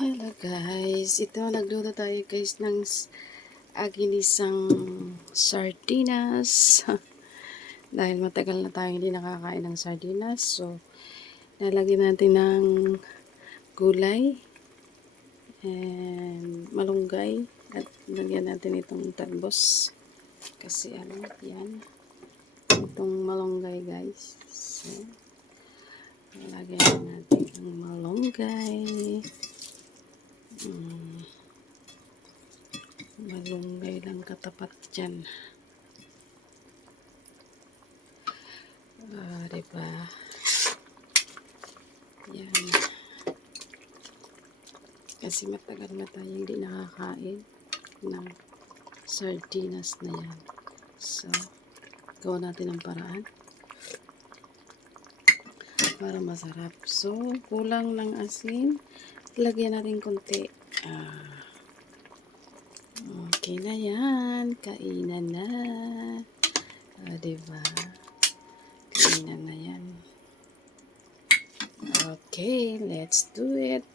Hello guys, ito nagluto tayo guys ng aginisang sardinas. Dahil matagal na tayo hindi nakakain ng sardinas, so lalagyan natin ng gulay and malunggay at lagyan natin itong talbos kasi yan itong malunggay guys. So lagyan natin ng malunggay. Malunggay lang katapat dyan. Diba? Yan. Kasi matagal na tayo hindi nakakain ng sardinas na yan. So, gawa natin ang paraan para masarap. So, kulang ng asin. Lagyan natin konti. Okay na yan. Kainan na. Diba? Kainan na yan. Okay, let's do it.